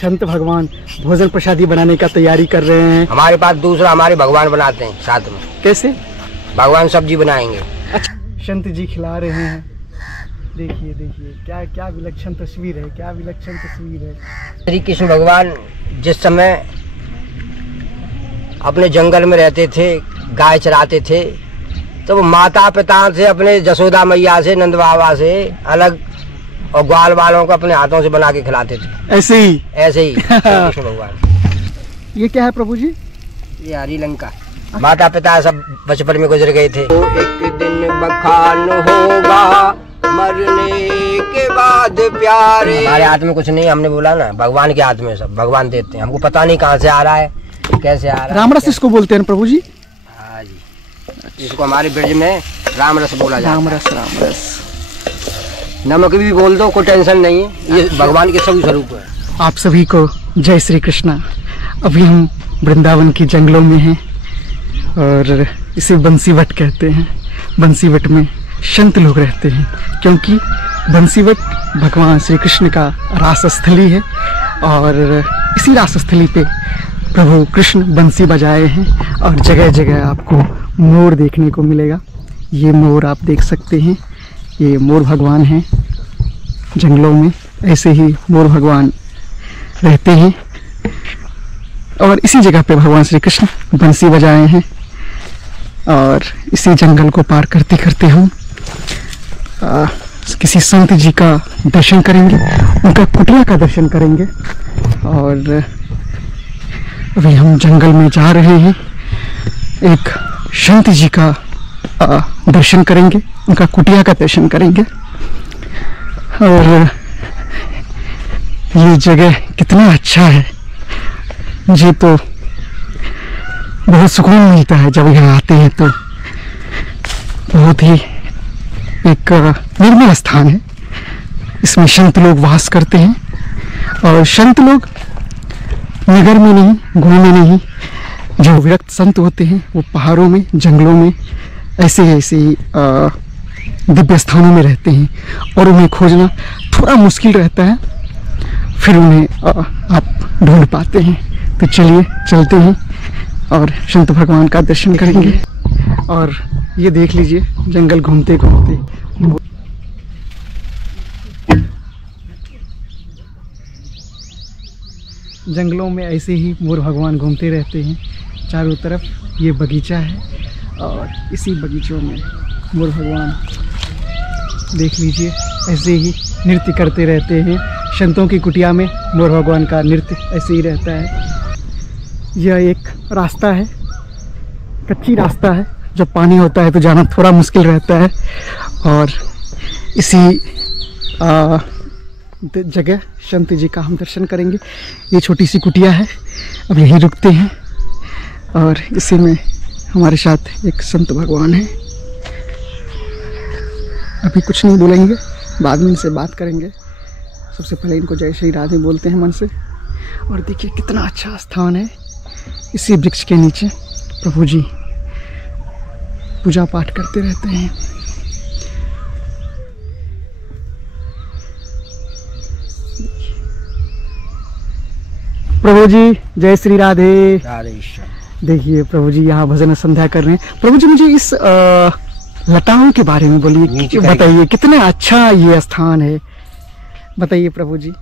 संत भगवान भोजन प्रसादी बनाने का तैयारी कर रहे हैं। हमारे पास दूसरा हमारे भगवान बनाते हैं साथ में। कैसे? भगवान सब्जी बनाएंगे। अच्छा, संत जी खिला रहे हैं। देखिए देखिए क्या क्या विलक्षण तस्वीर है, क्या विलक्षण तस्वीर है। श्री कृष्ण भगवान जिस समय अपने जंगल में रहते थे, गाय चराते थे, तो वो माता पिता से, अपने जसोदा मैया से, नंद बाबा से अलग, और ग्वाल वालों को अपने हाथों से बना के खिलाते थे। ऐसे ही कृष्ण भगवान। ये क्या है प्रभु जी? ये हरी लंका। माता पिता सब बचपन में गुजर गए थे। तो एक दिन बखान होगा मरने के बाद प्यारे। हमारे हाथ में कुछ नहीं, हमने बोला ना, भगवान के हाथ में सब, भगवान देते हैं। हमको पता नहीं कहाँ से आ रहा है, कैसे आ रहा है। रामरस इसको बोलते हैं प्रभु जी? हाँ जी, इसको हमारे ब्रज में रामरस बोला जाता है। रामरस, रामरस। नमक भी बोल दो, कोई टेंशन नहीं है। ये भगवान के सभी स्वरूप है। आप सभी को जय श्री कृष्णा। अभी हम वृंदावन के जंगलों में हैं और इसे बंसीवट कहते हैं। बंसीवट में संत लोग रहते हैं, क्योंकि बंसीवट भगवान श्री कृष्ण का रास स्थली है और इसी रास स्थली पे प्रभु कृष्ण बंसी बजाए हैं और जगह जगह आपको मोर देखने को मिलेगा। ये मोर आप देख सकते हैं, ये मोर भगवान हैं जंगलों में। ऐसे ही मोर भगवान रहते हैं और इसी जगह पे भगवान श्री कृष्ण बंसी बजाए हैं। और इसी जंगल को पार करते करते हम किसी संत जी का दर्शन करेंगे, उनका कुटिया का दर्शन करेंगे। और अभी हम जंगल में जा रहे हैं, एक संत जी का दर्शन करेंगे, उनका कुटिया का दर्शन करेंगे। और ये जगह कितना अच्छा है, मुझे तो बहुत सुकून मिलता है जब यहाँ आते हैं। तो बहुत ही एक निर्मल स्थान है, इसमें संत लोग वास करते हैं। और संत लोग नगर में नहीं, गाँव में नहीं, जो विरक्त संत होते हैं वो पहाड़ों में, जंगलों में, ऐसे ऐसे दिव्य स्थानों में रहते हैं और उन्हें खोजना थोड़ा मुश्किल रहता है, फिर उन्हें आप ढूंढ पाते हैं। तो चलिए चलते हैं और संत भगवान का दर्शन करेंगे। और ये देख लीजिए जंगल घूमते घूमते जंगलों में ऐसे ही मोर भगवान घूमते रहते हैं। चारों तरफ ये बगीचा है और इसी बगीचों में मोर भगवान देख लीजिए ऐसे ही नृत्य करते रहते हैं। संतों की कुटिया में मोर भगवान का नृत्य ऐसे ही रहता है। यह एक रास्ता है, कच्ची रास्ता है, जब पानी होता है तो जाना थोड़ा मुश्किल रहता है। और इसी जगह संत जी का हम दर्शन करेंगे। ये छोटी सी कुटिया है, अब यहीं रुकते हैं। और इसी में हमारे साथ एक संत भगवान है। अभी कुछ नहीं बोलेंगे, बाद में इनसे बात करेंगे। सबसे पहले इनको जय श्री राधे बोलते हैं मन से। और देखिए कितना अच्छा स्थान है, इसी वृक्ष के नीचे प्रभु जी पूजा पाठ करते रहते हैं। प्रभु जी जय श्री राधे। देखिए प्रभु जी यहाँ भजन संध्या कर रहे हैं। प्रभु जी मुझे इस लताओं के बारे में बोलिए, बताइए कितना अच्छा ये स्थान है, बताइए प्रभु जी।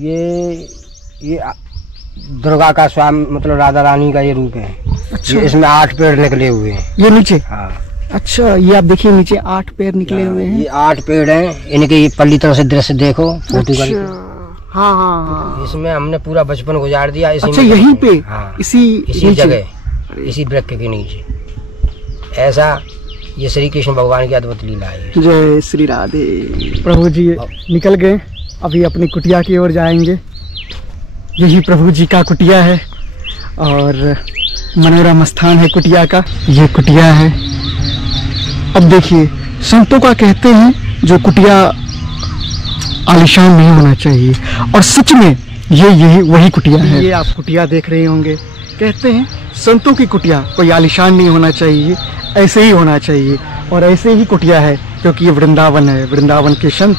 ये दुर्गा का स्वामी, मतलब राधा रानी का ये रूप है। अच्छा। इसमें 8 पेड़ निकले हुए हैं। ये नीचे? हाँ। अच्छा, ये आप देखिए नीचे 8 पेड़ निकले हुए हैं। ये 8 पेड़ हैं, इनके ये पल्ली तरह से दृश्य देखो, फोटो करके। हाँ हाँ हाँ। इसमें हमने पूरा बचपन गुजार दिया। अच्छा, यहीं पे? हाँ, इसी जगह, इसी वृक्ष के नीचे। ऐसा ये श्री कृष्ण भगवान की अद्भुत लीला है। जय श्री राधे। प्रभु जी निकल गए, अभी अपनी कुटिया की ओर जाएंगे। यही प्रभु जी का कुटिया है और मनोरम स्थान है कुटिया का। ये कुटिया है। अब देखिए संतों का कहते हैं जो कुटिया आलीशान नहीं होना चाहिए, और सच में यही वही कुटिया है। ये आप कुटिया देख रहे होंगे, कहते हैं संतों की कुटिया कोई आलीशान नहीं होना चाहिए, ऐसे ही होना चाहिए। और ऐसे ही कुटिया है क्योंकि ये वृंदावन है। वृंदावन के संत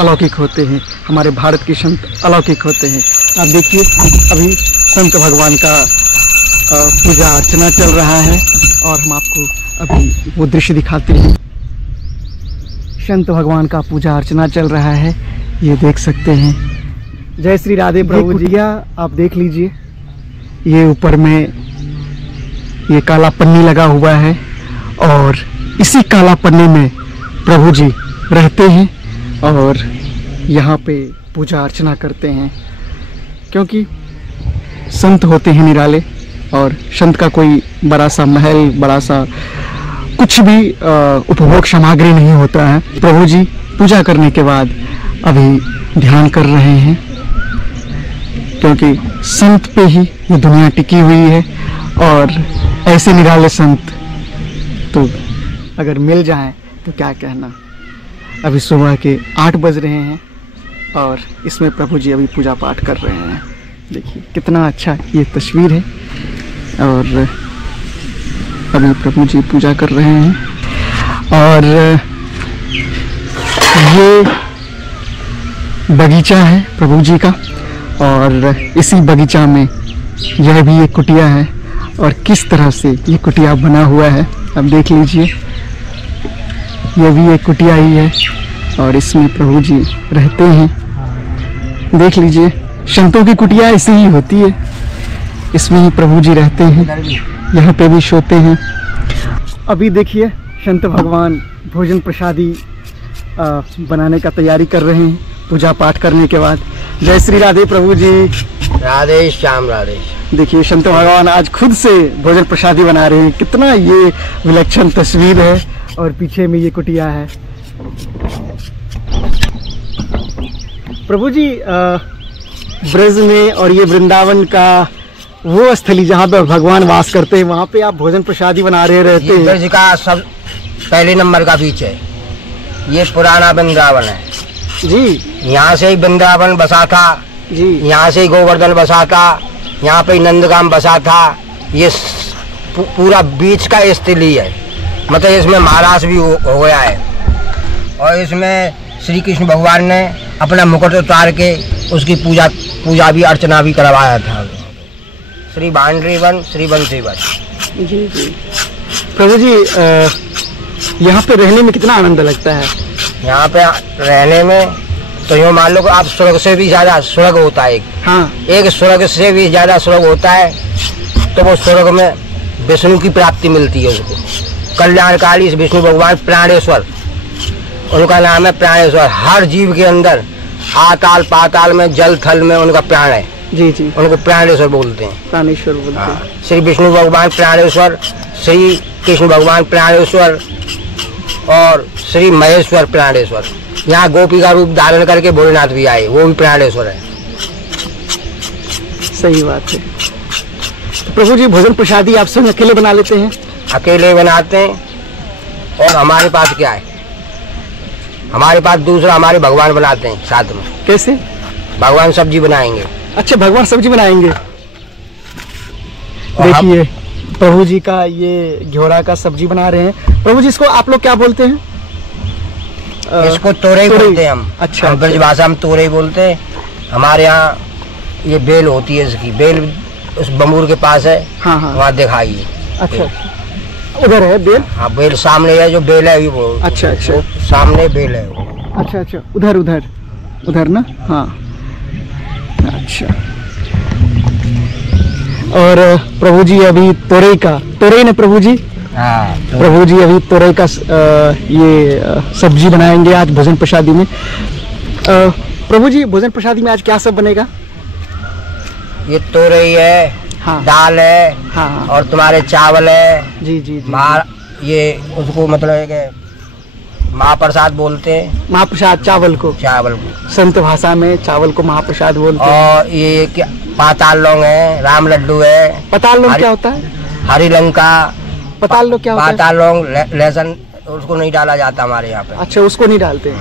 अलौकिक होते हैं, हमारे भारत के संत अलौकिक होते हैं। आप देखिए अभी संत भगवान का पूजा अर्चना चल रहा है और हम आपको अभी वो दृश्य दिखाते हैं। संत भगवान का पूजा अर्चना चल रहा है, ये देख सकते हैं। जय श्री राधे प्रभु जी। आप देख लीजिए, ये ऊपर में ये काला पन्नी लगा हुआ है और इसी काला पन्नी में प्रभु जी रहते हैं और यहाँ पे पूजा अर्चना करते हैं, क्योंकि संत होते हैं निराले और संत का कोई बड़ा सा महल, बड़ा सा कुछ भी उपभोग सामग्री नहीं होता है। प्रभु जी पूजा करने के बाद अभी ध्यान कर रहे हैं, क्योंकि संत पे ही ये दुनिया टिकी हुई है और ऐसे निराले संत तो अगर मिल जाएं तो क्या कहना। अभी सुबह के 8 बज रहे हैं और इसमें प्रभु जी अभी पूजा पाठ कर रहे हैं। देखिए कितना अच्छा ये तस्वीर है और अभी प्रभु जी पूजा कर रहे हैं। और ये बगीचा है प्रभु जी का और इसी बगीचा में यह भी एक कुटिया है और किस तरह से ये कुटिया बना हुआ है अब देख लीजिए। ये भी एक कुटिया ही है और इसमें प्रभु जी रहते हैं। देख लीजिए, संतों की कुटिया ऐसी ही होती है, इसमें ही प्रभु जी रहते हैं, यहाँ पे भी सोते हैं। अभी देखिए संत भगवान भोजन प्रसादी बनाने का तैयारी कर रहे हैं पूजा पाठ करने के बाद। जय श्री राधे प्रभु जी। राधे श्याम राधे। देखिए संत भगवान आज खुद से भोजन प्रसादी बना रहे हैं, कितना ये विलक्षण तस्वीर है और पीछे में ये कुटिया है। प्रभु जी ब्रज में और ये वृंदावन का वो स्थली जहाँ पर भगवान वास करते हैं, वहाँ पे आप भोजन प्रसादी बना रहे रहते हैं। ब्रज का सब पहले नंबर का बीच है, ये पुराना वृंदावन है जी। यहाँ से ही वृंदावन बसा था जी, यहाँ से ही गोवर्धन बसा था, यहाँ पे नंदगाम बसा था। ये पूरा बीच का स्थली है, मतलब इसमें महाराज भी हो गया है और इसमें श्री कृष्ण भगवान ने अपना मुकुट उतार के उसकी पूजा भी अर्चना भी करवाया था। श्री भांडरीवन श्री बंसीवन। जी जी। प्रभु जी यहाँ पे रहने में कितना आनंद लगता है? यहाँ पे रहने में तो यूँ मान लो कि आप स्वर्ग से भी ज्यादा स्वर्ग होता है। हाँ, एक स्वर्ग से भी ज्यादा स्वर्ग होता है, तो वो स्वर्ग में विष्णु की प्राप्ति मिलती है उसको। कल्याणकारी विष्णु भगवान प्राणेश्वर, उनका नाम है प्राणेश्वर। हर जीव के अंदर आताल पाताल में जल थल में उनका प्राण है। जी जी, उनको प्राणेश्वर बोलते हैं। प्राणेश्वर बोलते हैं। श्री विष्णु भगवान प्राणेश्वर, श्री कृष्ण भगवान प्राणेश्वर और श्री महेश्वर प्राणेश्वर। यहाँ गोपी का रूप धारण करके भोलेनाथ भी आए, वो भी प्राणेश्वर है। सही बात है। तो प्रभु जी भोजन प्रसादी आप सब अकेले बना लेते हैं? अकेले बनाते हैं। और हमारे पास क्या है, हमारे पास दूसरा हमारे भगवान बनाते हैं साथ में। कैसे? भगवान सब्जी बनाएंगे। अच्छा, भगवान सब्जी बनाएंगे। देखिए प्रभु जी का ये घोड़ा का सब्जी बना रहे हैं। प्रभु जी इसको आप लोग क्या बोलते हैं? इसको तोरई बोलते हैं हम। अच्छा, ब्रज भाषा में तोरई बोलते हैं। हमारे यहाँ ये बेल होती है, इसकी बेल उस बमूर के पास है। हाँ हाँ, वहाँ दिखाइए। अच्छा, उधर है बेल? हाँ, बेल सामने है, जो बेल है वो। अच्छा अच्छा, वो सामने बेल है वो। अच्छा अच्छा, उधर उधर उधर ना। हाँ, अच्छा। और प्रभु जी अभी तोरई ने प्रभु जी। हाँ, प्रभु जी अभी तोरई का ये सब्जी बनाएंगे आज भोजन प्रसादी में। प्रभु जी भोजन प्रसादी में आज क्या सब बनेगा? ये तोरई है, हाँ, दाल है, हाँ, और तुम्हारे चावल है। जी जी जी। ये उसको मतलब है कि महाप्रसाद बोलते हैं। महाप्रसाद चावल को? चावल को संत भाषा में चावल को महाप्रसाद बोलते हैं। और ये क्या पाताल लौंग है, राम लड्डू है। पताल लौंग क्या होता है? हरी लंका। पताल लौंग क्या होता है? पाताल लौंग लहसुन उसको नहीं डाला जाता हमारे यहाँ पे। अच्छा, उसको नहीं डालते हैं।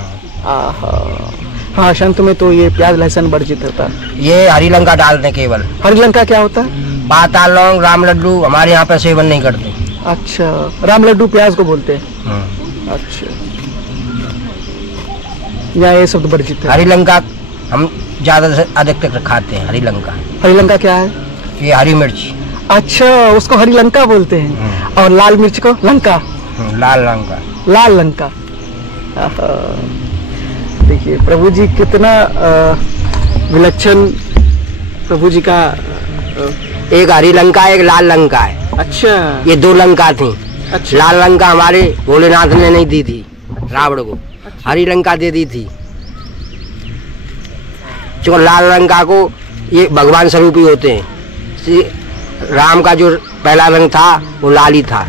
हाँ, संत में तो ये प्याज लहसुन वर्जित होता है। ये हरी लंका डालते हैं केवल। हरी लंका क्या होता है? पाताल लौंग राम लड्डू हमारे यहाँ पे सेवन नहीं करते। अच्छा, राम लड्डू प्याज को बोलते हैं। अच्छा, या ये शब्द वर्जित है। हरी लंका हम ज्यादा से अधिक तक खाते हैं। हरी लंका। हरी लंका क्या है? ये हरी मिर्च। अच्छा, उसको हरी लंका बोलते हैं। और लाल मिर्च को लंका? लाल लंका। लाल लंका। देखिए प्रभु जी कितना विलक्षण प्रभु जी का। एक हरी लंका है, एक लाल लंका है। अच्छा, ये 2 लंका थी। अच्छा। लाल लंका हमारे भोलेनाथ ने नहीं दी थी रावण को। अच्छा। हरी लंका दे दी थी। जो लाल लंका को ये भगवान स्वरूप ही होते हैं। राम का जो पहला रंग था वो लाल ही था।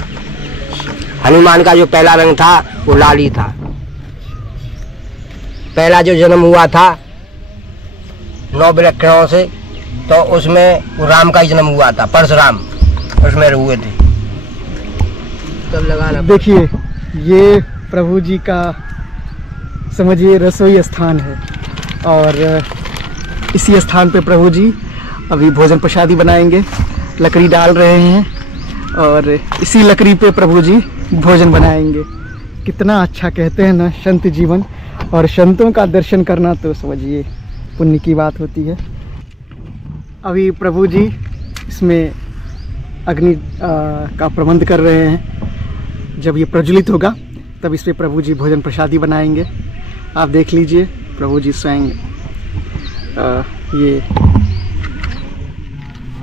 हनुमान का जो पहला रंग था वो लाल ही था। पहला जो जन्म हुआ था 9 विलक्षणों से, तो उसमें वो राम का ही जन्म हुआ था। परशुराम उसमें हुए थे। तब लगाना। देखिए ये प्रभु जी का समझिए रसोई स्थान है, और इसी स्थान पे प्रभु जी अभी भोजन प्रसादी बनाएंगे। लकड़ी डाल रहे हैं और इसी लकड़ी पे प्रभु जी भोजन बनाएंगे। कितना अच्छा कहते हैं ना संत जीवन, और संतों का दर्शन करना तो समझिए पुण्य की बात होती है। अभी प्रभु जी इसमें अग्नि का प्रबंध कर रहे हैं। जब ये प्रज्वलित होगा तब इस पे प्रभु जी भोजन प्रसादी बनाएंगे। आप देख लीजिए प्रभु जी स्वयं ये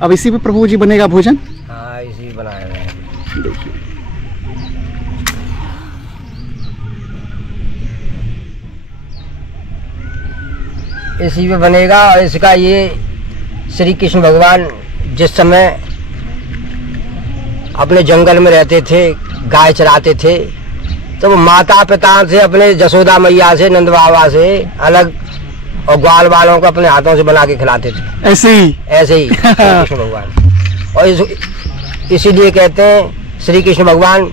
अब इसी पे प्रभु जी बनेगा भोजन। हाँ, इसी बनाया गया है। देखिए इसी पे बनेगा। और इसका ये श्री कृष्ण भगवान जिस समय अपने जंगल में रहते थे, गाय चराते थे, तो वो माता पिता से, अपने जसोदा मैया से, नंद बाबा से अलग, और ग्वाल वालों को अपने हाथों से बना के खिलाते थे। ऐसे ही कृष्ण भगवान। और इसीलिए कहते हैं श्री कृष्ण भगवान,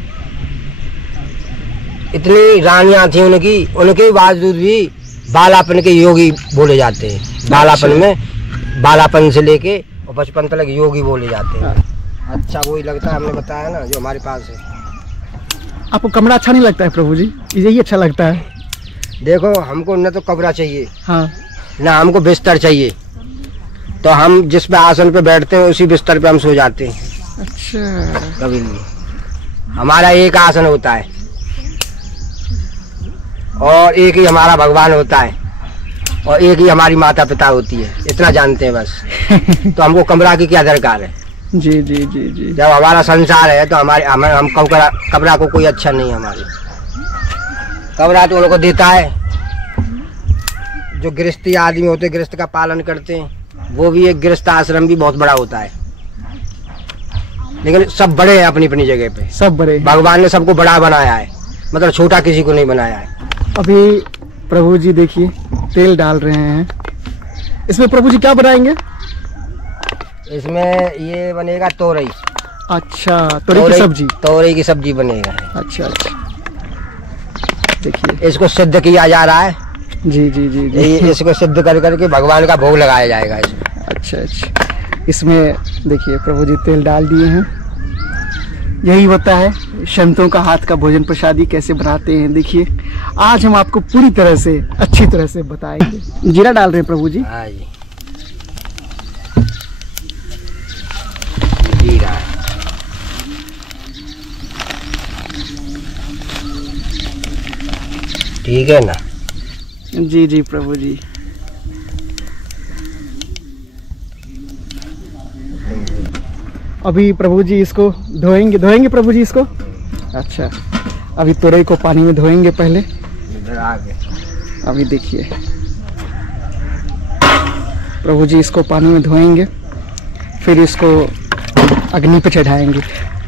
इतनी रानियां थी उनकी, उनके बावजूद भी बालापन के योगी बोले जाते हैं। बालापन में, बालापन से लेके और बचपन तक योगी बोले जाते हैं। अच्छा वही लगता है, हमने बताया ना जो हमारे पास है। आपको कमरा अच्छा नहीं लगता है प्रभु जी? यही अच्छा लगता है। देखो हमको न तो कमरा चाहिए, हाँ, ना हमको बिस्तर चाहिए। तो हम जिस पे आसन पे बैठते हैं उसी बिस्तर पे हम सो जाते हैं। अच्छा, कभी नहीं। हमारा एक आसन होता है और एक ही हमारा भगवान होता है और एक ही हमारी माता पिता होती है। इतना जानते हैं बस। तो हमको कमरा की क्या दरकार है? जी जी जी जी। जब हमारा संसार है तो हम कमरा को कोई अच्छा नहीं है। हमारे कमरा तो उनको देता है जो गृहस्थी आदमी होते, गृहस्थ का पालन करते हैं। वो भी एक गृहस्थ आश्रम भी बहुत बड़ा होता है, लेकिन सब बड़े हैं अपनी अपनी जगह पे। सब बड़े। भगवान ने सबको बड़ा बनाया है, मतलब छोटा किसी को नहीं बनाया है। अभी प्रभु जी देखिए तेल डाल रहे हैं। इसमें प्रभु जी क्या बनाएंगे? इसमें ये बनेगा तोरई। अच्छा, तोरई की सब्जी। तोरई की सब्जी बनेगा। अच्छा अच्छा, देखिए इसको सिद्ध किया जा रहा है। जी जी जी जी। इसको सिद्ध कर करके भगवान का भोग लगाया जाएगा इसमें। अच्छा अच्छा, इसमें देखिए प्रभु जी तेल डाल दिए हैं। यही होता है संतों का हाथ का भोजन प्रसादी कैसे बनाते हैं। देखिए आज हम आपको पूरी तरह से अच्छी तरह से बताएंगे। जीरा डाल रहे हैं प्रभु जी। हाँ जी, जीरा। ठीक है ना? जी जी प्रभु जी। अभी प्रभु जी इसको धोएंगे प्रभु जी इसको। अच्छा, अभी तोरई को पानी में धोएंगे पहले। इधर आगे अभी देखिए प्रभु जी इसको पानी में धोएंगे, फिर इसको अग्नि पे चढ़ाएंगे।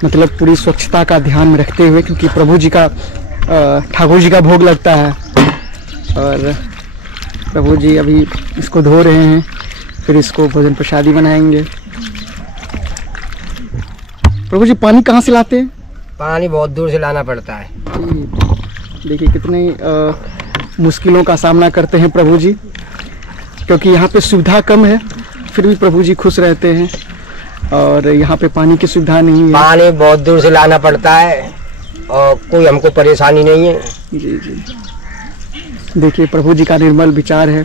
मतलब पूरी स्वच्छता का ध्यान में रखते हुए, क्योंकि प्रभु जी का ठाकुर जी का भोग लगता है। और प्रभु जी अभी इसको धो रहे हैं, फिर इसको भोजन प्रसादी बनाएंगे। प्रभु जी पानी कहाँ से लाते हैं? पानी बहुत दूर से लाना पड़ता है। देखिए कितने मुश्किलों का सामना करते हैं प्रभु जी, क्योंकि यहाँ पे सुविधा कम है, फिर भी प्रभु जी खुश रहते हैं। और यहाँ पे पानी की सुविधा नहीं है। पानी बहुत दूर से लाना पड़ता है और कोई हमको परेशानी नहीं है। जी जी। देखिए प्रभु जी का निर्मल विचार है।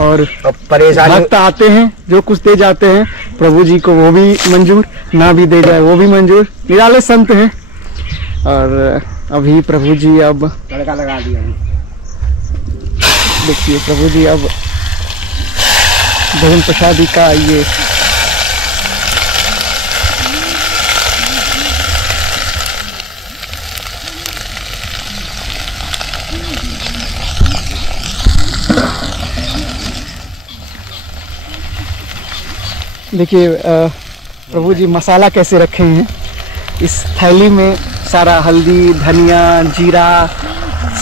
और परेशानी भक्त आते हैं जो कुछ दे जाते हैं प्रभु जी को वो भी मंजूर, ना भी दे जाए वो भी मंजूर। निराले संत हैं। और अभी प्रभु जी अब तड़का लगा दिया। देखिए प्रभु जी अब भोजन प्रसादी का ये देखिए प्रभु जी मसाला कैसे रखे हैं इस थैली में। सारा हल्दी, धनिया, जीरा,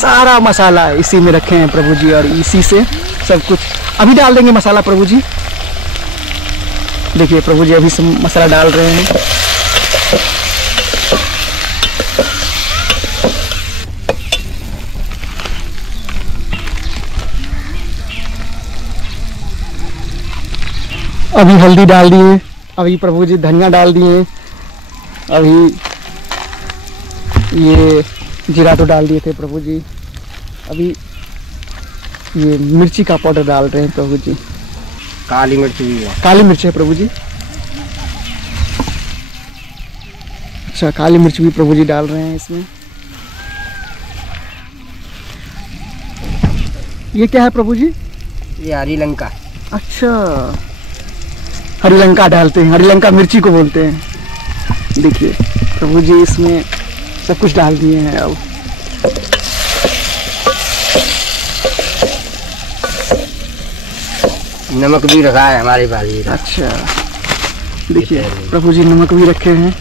सारा मसाला इसी में रखे हैं प्रभु जी। और इसी से सब कुछ अभी डाल देंगे मसाला प्रभु जी। देखिए प्रभु जी अभी सब मसाला डाल रहे हैं। अभी हल्दी डाल दिए, अभी प्रभु जी धनिया डाल दिए, अभी ये जीरा तो डाल दिए थे प्रभु जी। अभी ये मिर्ची का पाउडर डाल रहे हैं प्रभु जी। काली मिर्च भी है। काली मिर्च है प्रभु जी। अच्छा, काली मिर्च भी प्रभु जी डाल रहे हैं इसमें। ये क्या है प्रभु जी? ये हरी लंका। अच्छा, हरी लंका डालते हैं, हरी लंका मिर्ची को बोलते हैं। देखिए प्रभु जी इसमें सब कुछ डाल दिए हैं। अब नमक भी रखा है हमारे पास। अच्छा, देखिए प्रभु जी नमक भी रखे हैं।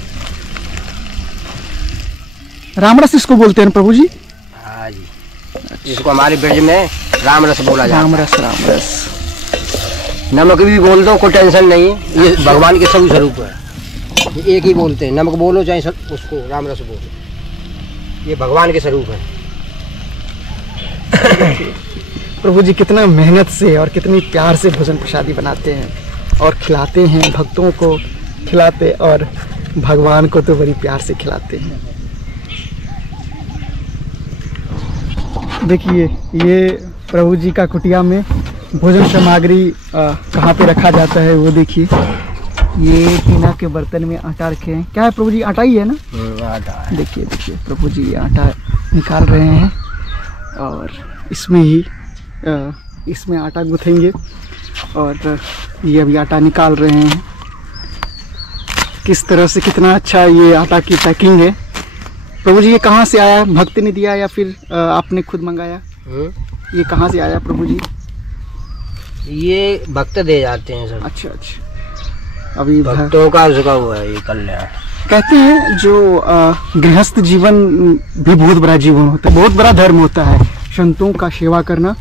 रामरस इसको बोलते हैं प्रभु जी? हाँ जी, इसको हमारे ब्रज में रामरस बोला जाता है। रामरस, रामरस। नमक भी बोल दो, कोई टेंशन नहीं। ये भगवान के सभी स्वरूप है, ये एक ही बोलते हैं। नमक बोलो चाहे उसको रामरस बोलो, ये भगवान के स्वरूप है। प्रभु जी कितना मेहनत से और कितनी प्यार से भोजन प्रसादी बनाते हैं और खिलाते हैं, भक्तों को खिलाते और भगवान को तो बड़ी प्यार से खिलाते हैं। देखिए ये प्रभु जी का कुटिया में भोजन सामग्री कहाँ पे रखा जाता है वो देखिए। ये टीना के बर्तन में आटा रखे हैं। क्या है प्रभु जी? आटा ही है ना? आटा है। देखिए देखिए प्रभु जी आटा निकाल रहे हैं और इसमें ही इसमें आटा गूँथेंगे। और ये अभी आटा निकाल रहे हैं। किस तरह से कितना अच्छा ये आटा की पैकिंग है। प्रभु जी ये कहाँ से आया? भक्त ने दिया या फिर आपने खुद मंगाया? ये कहाँ से आया प्रभु जी? ये भक्त दे जाते हैं सब। अच्छा अच्छा, अभी भक्तों का झुका हुआ है ये कल्याण। कहते हैं जो गृहस्थ जीवन भी बहुत बड़ा जीवन होता है, बहुत बड़ा धर्म होता है। संतों का सेवा करना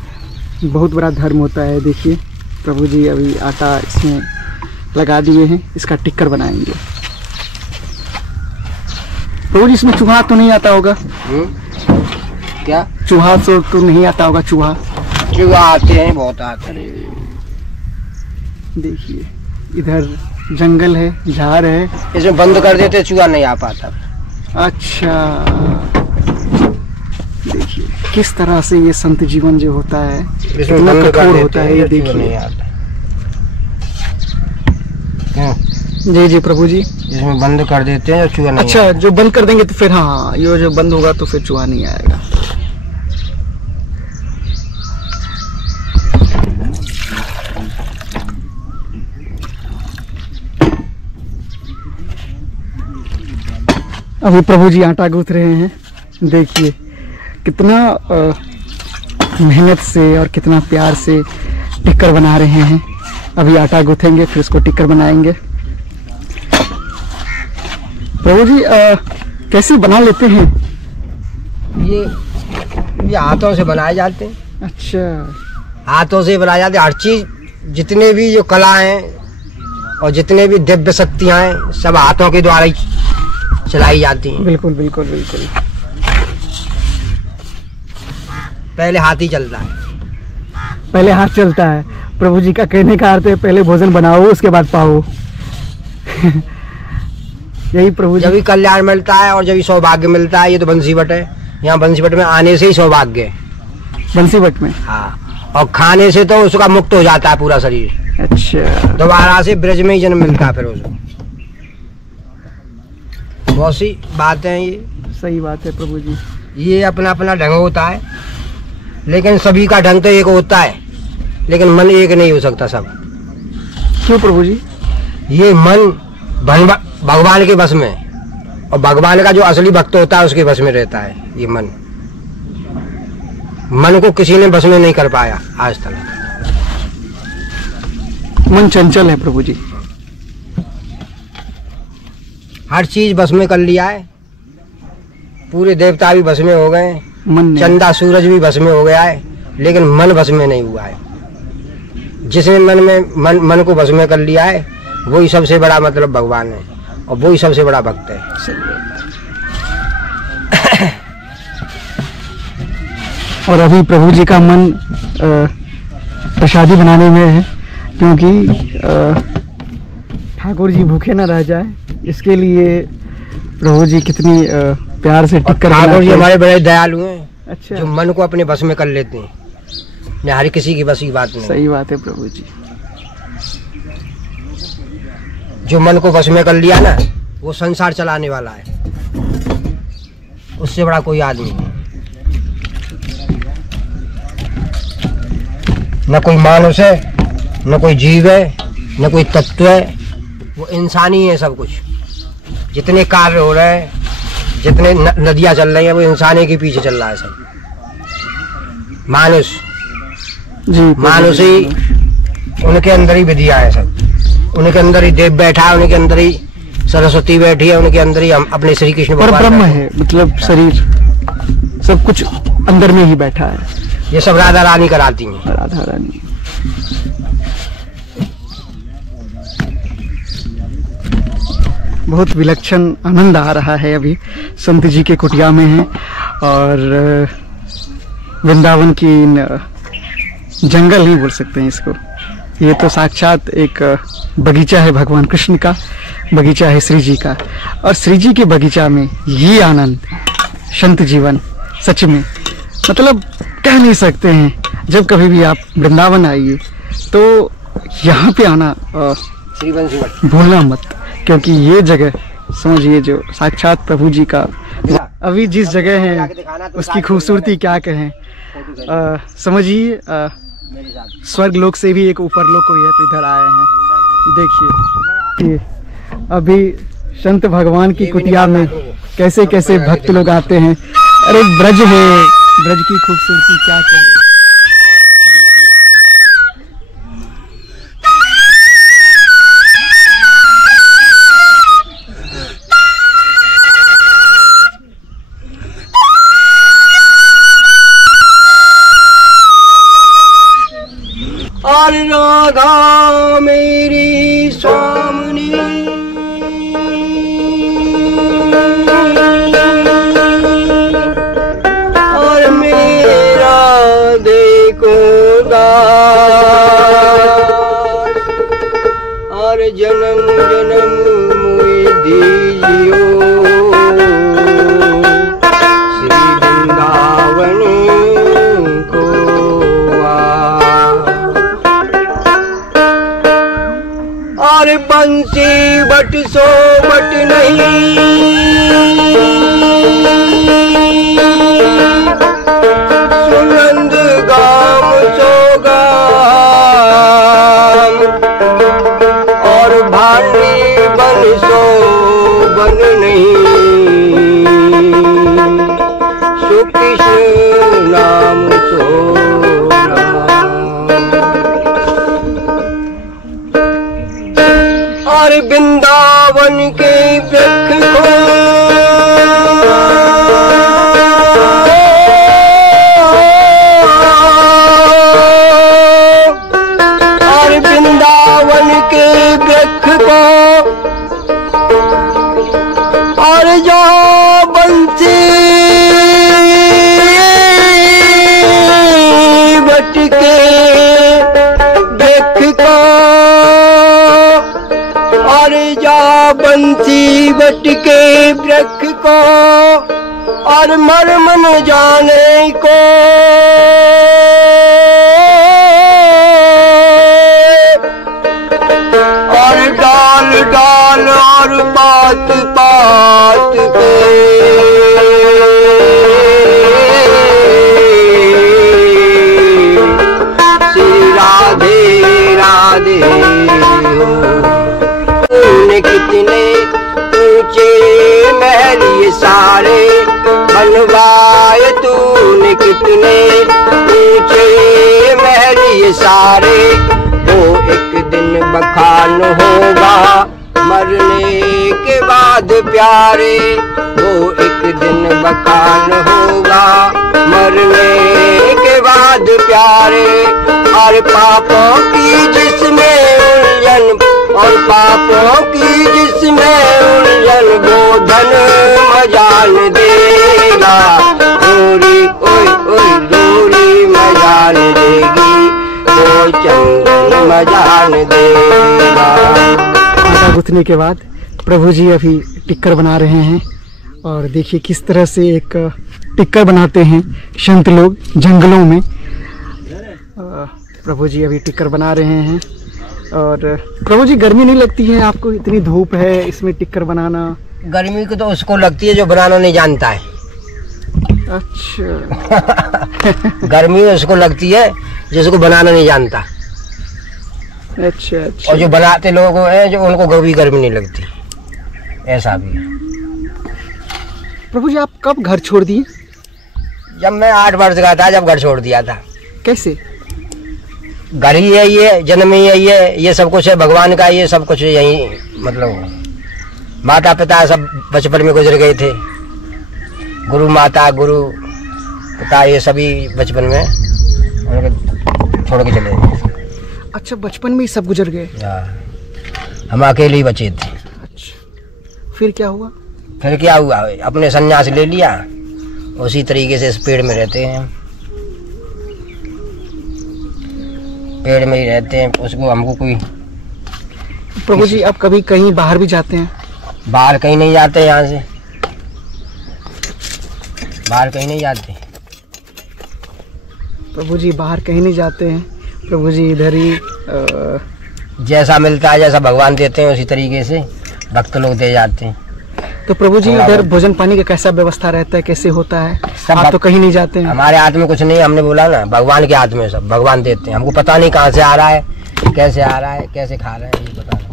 बहुत बड़ा धर्म होता है। देखिए प्रभु जी अभी आटा इसमें लगा दिए हैं, इसका टिक्कर बनाएंगे। प्रभु जी इसमें चूहा तो नहीं आता होगा? क्या चूहा तो नहीं आता होगा? चूहा चूहा आते हैं, बहुत आते हैं। देखिए इधर जंगल है, झाड़ है, इसमें बंद कर देते चूहा नहीं आ पाता। अच्छा, देखिए किस तरह से ये संत जीवन जो होता है कितना कठोर होता है। ये देखिए जी जी प्रभु जी, इसमें बंद कर देते हैं चूहा नहीं। अच्छा, जो बंद कर देंगे तो फिर हाँ ये जो बंद होगा तो फिर चूहा नहीं आएगा। अभी प्रभु जी आटा गूंथ रहे हैं। देखिए कितना मेहनत से और कितना प्यार से टिक्कर बना रहे हैं। अभी आटा गूंथेंगे फिर उसको टिक्कर बनाएंगे। प्रभु जी कैसे बना लेते हैं? ये हाथों से बनाए जाते हैं। अच्छा, हाथों से बनाए जाते हैं। हर चीज, जितने भी जो कला हैं और जितने भी दिव्य शक्तियां हैं सब हाथों के द्वारा ही चलाई जाती हैं। बिल्कुल बिल्कुल बिल्कुल। पहले हाथ ही चलता है। पहले हाथ चलता है। प्रभु जी का कहने का अर्थ है पहले भोजन बनाओ उसके बाद पाओ। यही प्रभु जी। जब भी कल्याण मिलता है और जब भी सौभाग्य मिलता है। ये तो बंसीवट है, यहाँ बंसीवट में आने से ही सौभाग्य है। बंसीवट में? हाँ, और खाने से तो उसका मुक्त हो जाता है पूरा शरीर। अच्छा, दोबारा से ब्रज में ही जन्म मिलता है फिर उसको। बहुत सी बातें हैं ये। सही बात है प्रभु जी। ये अपना अपना ढंग होता है, लेकिन सभी का ढंग तो एक होता है, लेकिन मन एक नहीं हो सकता सब। क्यों प्रभु जी? ये मन भगवान के बस में, और भगवान का जो असली भक्त होता है उसके बस में रहता है। ये मन को किसी ने बस में नहीं कर पाया आज तक। मन चंचल है प्रभु जी। हर चीज बस में कर लिया है, पूरे देवता भी बस में हो गए, चंदा सूरज भी बस में हो गया है, लेकिन मन बस में नहीं हुआ है। जिसने मन को बस में कर लिया है वही सबसे बड़ा मतलब भगवान है, और वही सबसे बड़ा भक्त है। और अभी प्रभु जी का मन प्रसादी बनाने में है, क्योंकि ठाकुर जी भूखे ना रह जाए, इसके लिए प्रभु जी कितनी प्यार से टिक कर। ठाकुर जी हमारे बड़े दयालु हैं। अच्छा, जो मन को अपने बस में कर लेते हैं, न हर किसी की बस की बात नहीं। सही बात है प्रभु जी। जो मन को बस में कर लिया ना, वो संसार चलाने वाला है, उससे बड़ा कोई आदमी नहीं। न कोई मानुष है, न कोई जीव है, न कोई तत्व है, वो इंसान ही है सब कुछ। जितने कार्य हो रहे हैं, जितने नदियां चल रही हैं, वो इंसानी के पीछे चल रहा है सब। मानुष ही उनके अंदर ही विद्या है सब, उनके अंदर ही देव बैठा है, उनके अंदर ही सरस्वती बैठी है, उनके अंदर ही हम अपने श्री कृष्ण भगवान ब्रह्म है। मतलब शरीर सब कुछ अंदर में ही बैठा है। ये सब राधा रानी कराती हैं। राधा रानी। बहुत विलक्षण आनंद आ रहा है। अभी संत जी के कुटिया में है, और वृंदावन की जंगल नहीं बोल सकते हैं इसको, ये तो साक्षात एक बगीचा है, भगवान कृष्ण का बगीचा है, श्री जी का। और श्री जी के बगीचा में ये आनंद, संत जीवन, सच में मतलब कह नहीं सकते हैं। जब कभी भी आप वृंदावन आइए तो यहाँ पे आना भूलना मत, क्योंकि ये जगह समझिए जो साक्षात प्रभु जी का अभी जिस जगह है उसकी खूबसूरती क्या कहें। समझिए स्वर्ग लोक से भी एक ऊपर लोक कोई है तो इधर आए हैं। देखिए अभी संत भगवान की कुटिया में कैसे कैसे भक्त लोग आते हैं। अरे ब्रज है, ब्रज की खूबसूरती क्या कहें। और राधा मेरी स्वामिनी, और मेरा देखो दास, और जन्म जन्म मुझे दीजियो श्री वृंदावन को। और बंसी बट सो बट नहीं, सुनंद गाम सो गाम, और भांडी बन सो बन नहीं, सुकृष्ण नाम सो और वृंदावन के वृक्ष को और वृंदावन के वृक्ष को और जो बंसी बट के वृक्ष को और जा बंसी बट के वृक्ष को और मर्म न जाने को और पात पात पे श्री राधे राधे हो। तूने कितने ऊंचे महल ये सारे बनवाए, तूने कितने ऊंचे महल ये सारे। वो एक दिन बखान होगा मरने के बाद प्यारे, वो एक दिन बखान होगा मरने के बाद प्यारे। और पापों की जिसमें उलझन, और पापों की जिसमें उलझन, वो धन मजान देगा। गोरी ओए ओए गोरी मजान देगी, वो चंदन मजान देगा। आटा गुथने के बाद प्रभु जी अभी टिक्कर बना रहे हैं। और देखिए किस तरह से एक टिक्कर बनाते हैं संत लोग जंगलों में। प्रभु जी अभी टिक्कर बना रहे हैं। और प्रभु जी गर्मी नहीं लगती है आपको? इतनी धूप है, इसमें टिक्कर बनाना। गर्मी को तो उसको लगती है जो बनाना नहीं जानता है। अच्छा। गर्मी उसको लगती है जिसको बनाना नहीं जानता। अच्छा अच्छा। और जो बनाते लोग हैं जो उनको कभी गर्मी नहीं लगती, ऐसा भी है। प्रभु जी आप कब घर छोड़ दिए? जब मैं 8 वर्ष का था, जब घर छोड़ दिया था। कैसे? घर ही है ये, जन्म ही है ये सब कुछ है भगवान का, ये सब कुछ यही मतलब माता पिता सब बचपन में गुजर गए थे। गुरु माता गुरु पिता ये सभी बचपन में उनको छोड़ के चले गए। अच्छा, बचपन में ही सब गुजर गए? हम अकेले ही बचे थे। अच्छा, फिर क्या हुआ? फिर क्या हुआ, अपने संन्यास ले लिया, उसी तरीके से इस पेड़ में रहते हैं, पेड़ में ही रहते हैं। उसको हमको कोई। प्रभु जी आप कभी कहीं बाहर भी जाते हैं? बाहर कहीं नहीं जाते, यहाँ से बाहर कहीं नहीं जाते। प्रभु जी बाहर कहीं नहीं जाते हैं? प्रभु जी इधर ही जैसा मिलता है, जैसा भगवान देते हैं उसी तरीके से भक्त लोग दे जाते हैं। तो प्रभु जी इधर भोजन पानी का कैसा व्यवस्था रहता है, कैसे होता है? आप तो कहीं नहीं जाते हैं। हमारे हाथ में कुछ नहीं, हमने बोला ना भगवान के हाथ में सब, भगवान देते हैं। हमको पता नहीं कहाँ से आ रहा है, कैसे आ रहा है, कैसे खा रहे हैं, ये पता नहीं।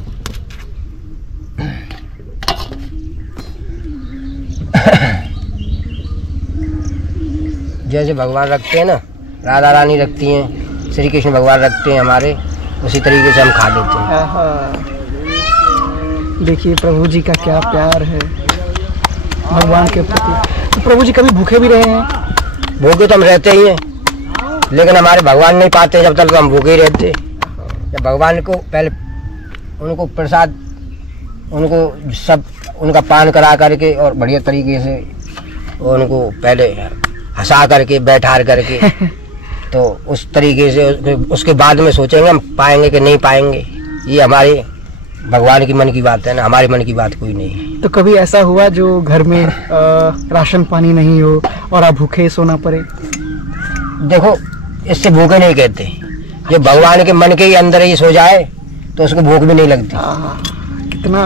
जैसे भगवान रखते हैं ना, राधा रानी रखती हैं, श्री कृष्ण भगवान रखते हैं हमारे, उसी तरीके से हम खा लेते हैं। देखिए प्रभु जी का क्या प्यार है भगवान के प्रति। तो प्रभु जी कभी भूखे भी रहे हैं? भूखे तो हम रहते ही हैं, लेकिन हमारे भगवान नहीं पाते जब तक तो हम भूखे ही रहते। जब भगवान को पहले उनको प्रसाद, उनको सब उनका पान करा करके और बढ़िया तरीके से उनको पहले हंसा करके बैठा करके तो उस तरीके से उसके बाद में सोचेंगे हम पाएंगे कि नहीं पाएंगे। ये हमारे भगवान की मन की बात है ना, हमारे मन की बात कोई नहीं है। तो कभी ऐसा हुआ जो घर में राशन पानी नहीं हो और आप भूखे सोना पड़े? देखो इससे भूखे नहीं कहते, जो भगवान के मन के ही अंदर ही सो जाए तो उसको भूख भी नहीं लगती। कितना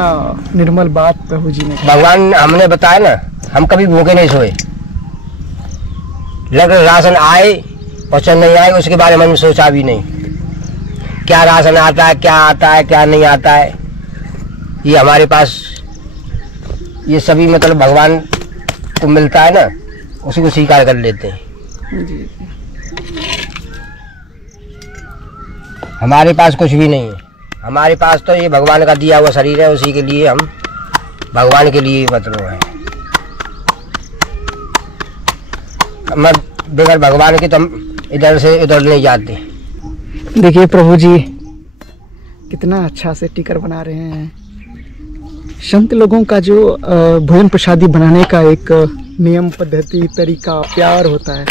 निर्मल बात प्रभु जी ने। भगवान हमने बताया ना, हम कभी भूखे नहीं सोए। लग राशन आए और चल नहीं आए उसके बारे में हमने सोचा भी नहीं। क्या राशन आता है, क्या आता है, क्या नहीं आता है, ये हमारे पास ये सभी मतलब भगवान को मिलता है ना, उसी को स्वीकार कर लेते हैं। जी। हमारे पास कुछ भी नहीं है, हमारे पास तो ये भगवान का दिया हुआ शरीर है, उसी के लिए हम भगवान के लिए मतलब है। मैं बगैर भगवान के तो हम इधर से उधर नहीं जाते। देखिए प्रभु जी कितना अच्छा से टिक्कर बना रहे हैं। संत लोगों का जो भोजन प्रसादी बनाने का एक नियम पद्धति तरीका प्यार होता है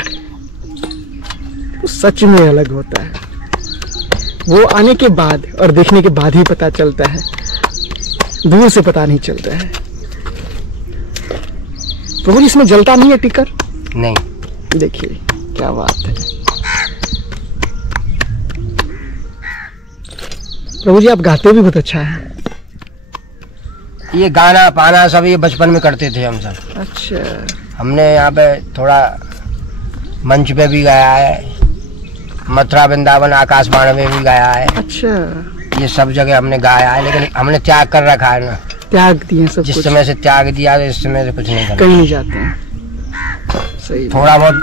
वो सच में अलग होता है। वो आने के बाद और देखने के बाद ही पता चलता है, दूर से पता नहीं चलता है। प्रभु जी इसमें जलता नहीं है टिक्कर? नहीं। देखिए क्या बात है। प्रभु जी आप गाते भी बहुत अच्छा है। ये गाना पाना सब ये बचपन में करते थे हम सब। अच्छा। हमने यहाँ पे थोड़ा मंच पे भी गाया है, मथुरा वृंदावन आकाशवाणी में भी गाया है। अच्छा। ये सब जगह हमने गाया है, लेकिन हमने त्याग कर रखा है ना। त्याग दिए सब जिस कुछ। समय से त्याग दिया तो इस समय से कुछ नहीं करना। कहीं नहीं जाते हैं। सही। थोड़ा बहुत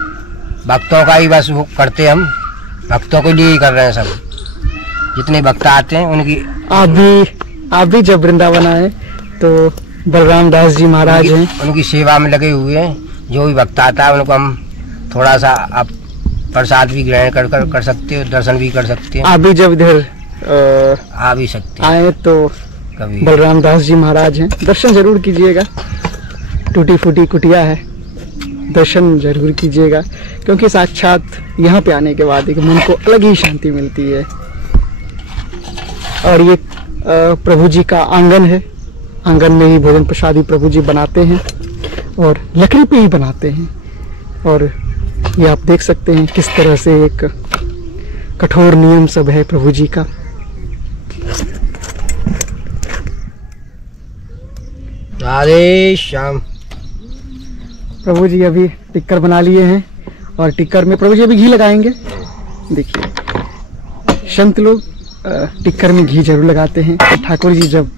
भक्तों का ही बस वो करते, हम भक्तों के लिए ही कर रहे हैं सब। जितने भक्त आते हैं उनकी। आप भी जब वृंदावन आए तो बलराम दास जी महाराज हैं, उनकी सेवा में लगे हुए हैं। जो भी भक्त आता है उनको हम थोड़ा सा आप प्रसाद भी ग्रहण कर सकते हो, दर्शन भी कर सकते हैं। आप भी जब इधर आ भी सकते हैं आए तो कभी। बलराम दास जी महाराज हैं, दर्शन जरूर कीजिएगा। टूटी फूटी कुटिया है, दर्शन जरूर कीजिएगा, क्योंकि साक्षात यहाँ पे आने के बाद एक मन को अलग ही शांति मिलती है। और ये प्रभु जी का आंगन है, आंगन में ही भोजन प्रसादी प्रभु जी बनाते हैं और लकड़ी पे ही बनाते हैं। और ये आप देख सकते हैं किस तरह से एक कठोर नियम सब है प्रभु जी का। राधे श्याम। प्रभु जी अभी टिक्कर बना लिए हैं और टिक्कर में प्रभु जी अभी घी लगाएंगे। देखिए संत लोग टिक्कर में घी जरूर लगाते हैं, तो ठाकुर जी जब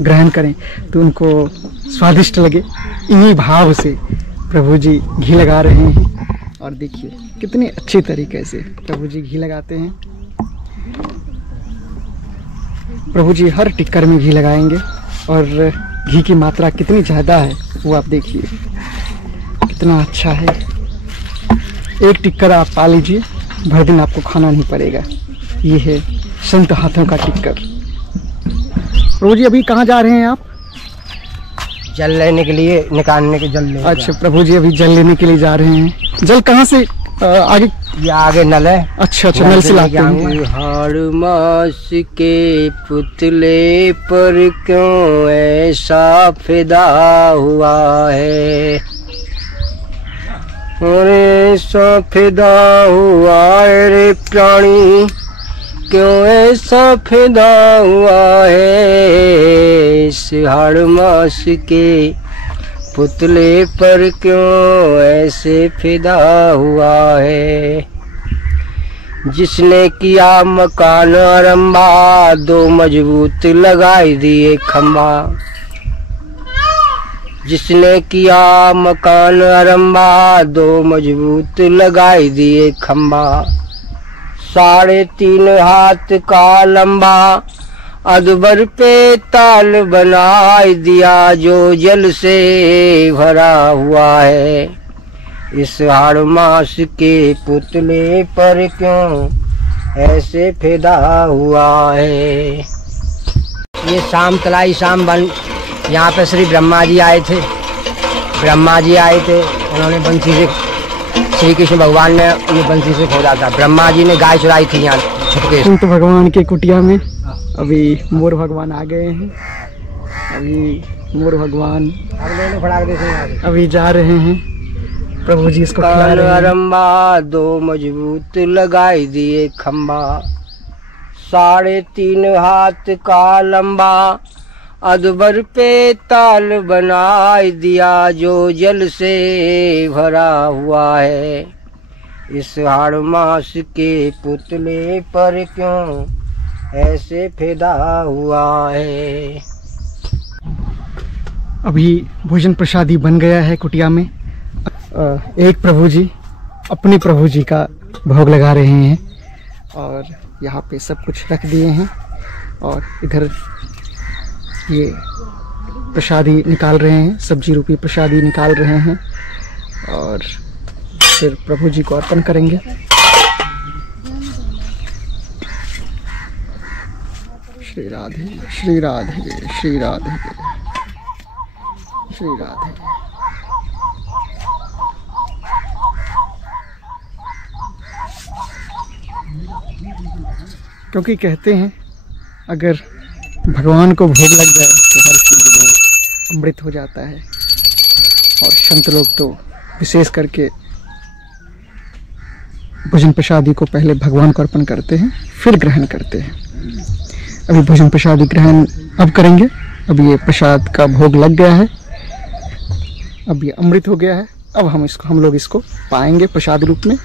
ग्रहण करें तो उनको स्वादिष्ट लगे, इन्हीं भाव से प्रभु जी घी लगा रहे हैं। और देखिए कितनी अच्छी तरीके से प्रभु जी घी लगाते हैं। प्रभु जी हर टिक्कर में घी लगाएंगे और घी की मात्रा कितनी ज़्यादा है वो आप देखिए, कितना अच्छा है। एक टिक्कर आप पा लीजिए, भर दिन आपको खाना नहीं पड़ेगा। ये है संत हाथों का टिक्कर। प्रभु जी अभी कहाँ जा रहे हैं आप? जल लेने के लिए, निकालने के जल लेने। अच्छा, प्रभु जी अभी जल लेने के लिए जा रहे हैं। जल कहाँ से आगे? ये आगे नल है। अच्छा, नल से लाते हैं। हाड़ मास के पुतले पर क्यों ऐसा फिदा हुआ है, अरे सा फिदा हुआ है रे प्राणी, क्यों ऐसा फिदा हुआ है। इस हाड़ मास के पुतले पर क्यों ऐसे फिदा हुआ है। जिसने किया मकान आरंभा, दो मजबूत लगाई दिए खंबा। जिसने किया मकान आरंभा, दो मजबूत लगाई दिए खंबा। 3.5 हाथ का लंबा, अदबर पे ताल बनाई दिया, जो जल से भरा हुआ है। इस हाड़ मास के पुतले पर क्यों ऐसे फिदा हुआ है। ये शाम तलाई शाम बन, यहाँ पे श्री ब्रह्मा जी आए थे। ब्रह्मा जी आए थे, उन्होंने बंसी से, श्री कृष्ण भगवान ने ये बंसी से खोदा था। ब्रह्मा जी ने गाय चुराई थी यहाँ छुपके। संत भगवान के कुटिया में अभी मोर भगवान आ गए हैं। अभी मोर भगवान अभी जा रहे हैं, प्रभु जी इसको खिला रहे हैं। अरम्बा, दो मजबूत लगाई दिए खंबा। 3.5 हाथ का लंबा, अदबर पे ताल बनाई दिया, जो जल से भरा हुआ है। इस हाड़ मास के पुतले पर क्यों ऐसे फिदा हुआ है। अभी भोजन प्रसादी बन गया है कुटिया में। एक प्रभु जी अपने प्रभु जी का भोग लगा रहे हैं और यहाँ पे सब कुछ रख दिए हैं और इधर ये प्रसादी निकाल रहे हैं, सब्जी रूपी प्रसादी निकाल रहे हैं और फिर प्रभु जी को अर्पण करेंगे। श्री राधे श्री राधे श्री राधे श्री राधे। क्योंकि कहते हैं अगर भगवान को भोग लग जाए तो हर चीज़ में अमृत हो जाता है। और संत लोग तो विशेष करके भोजन प्रसादी को पहले भगवान को अर्पण करते हैं, फिर ग्रहण करते हैं। अभी भोजन प्रसादी ग्रहण अब करेंगे अब ये प्रसाद का भोग लग गया है, अब ये अमृत हो गया है। अब हम लोग इसको पाएंगे प्रसाद रूप में।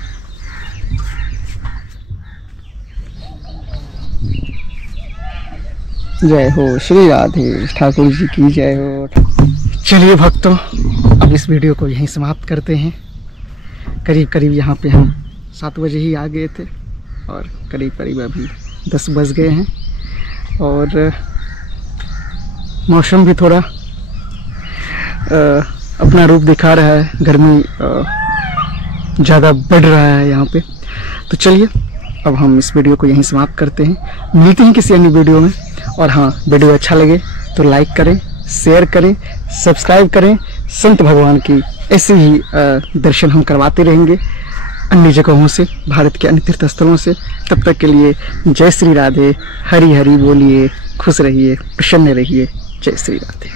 जय हो श्री राधे ठाकुर जी की जय हो। चलिए भक्तों, अब इस वीडियो को यहीं समाप्त करते हैं। करीब करीब यहाँ पे हम 7 बजे ही आ गए थे और करीब करीब अभी 10 बज गए हैं और मौसम भी थोड़ा अपना रूप दिखा रहा है। गर्मी ज़्यादा बढ़ रहा है यहाँ पे। तो चलिए अब हम इस वीडियो को यहीं समाप्त करते हैं। मिलते हैं किसी अन्य वीडियो में। और हाँ, वीडियो अच्छा लगे तो लाइक करें, शेयर करें, सब्सक्राइब करें। संत भगवान की ऐसे ही दर्शन हम करवाते रहेंगे अन्य जगहों से, भारत के अन्य तीर्थ स्थलों से। तब तक के लिए जय श्री राधे, हरि हरि बोलिए, खुश रहिए, प्रसन्न रहिए। जय श्री राधे।